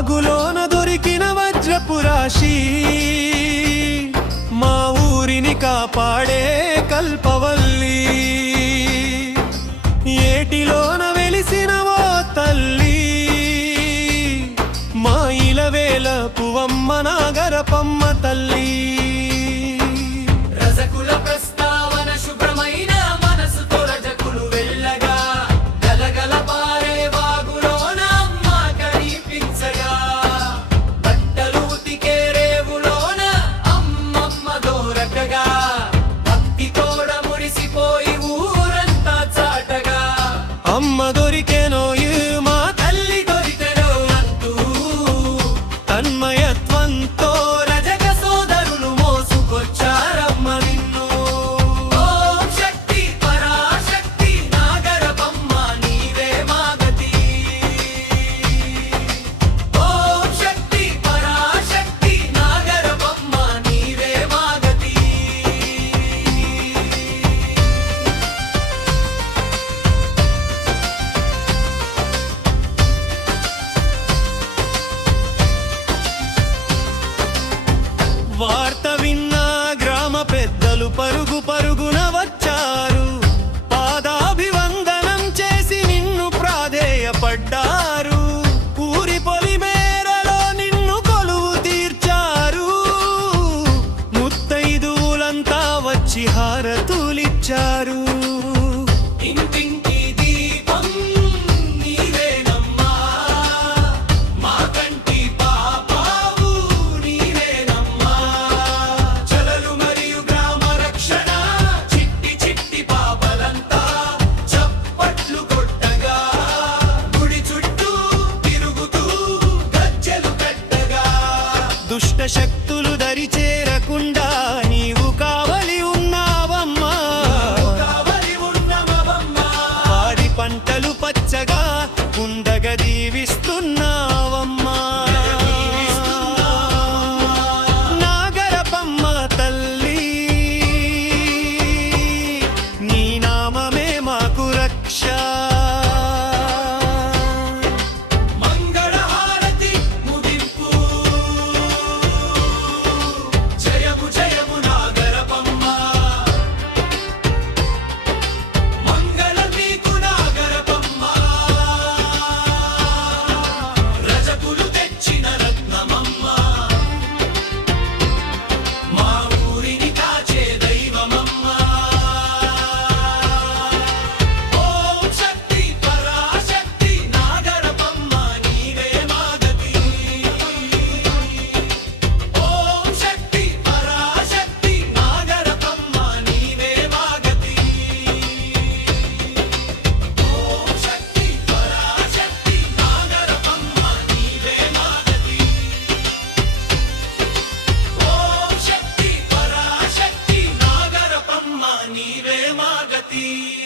వాగులోన దొరికిన వజ్రపురాశి. మా ఊరిని కాపాడే కల్పవల్లి. ఏటిలోన వెలిసిన ఓ తల్లి. మా ఇలవేల పువమ్మ నాగరపమ్మ తల్లి. రజకుల వచ్చి హారతులిచ్చారు ఇంటింటి దీపం నీవేనమ్మా మా కంటి పాపావు నీవేనమ్మా చలలు మరియు గ్రామ రక్షణ చిట్టి చిట్టి పాపలంతా చప్పట్లు కొట్టగా గుడి చుట్టూ తిరుగుతూ గజ్జెలు పెట్టగా దుష్ట శక్తి పచ్చగా ఉండగ దీవిస్తా ti.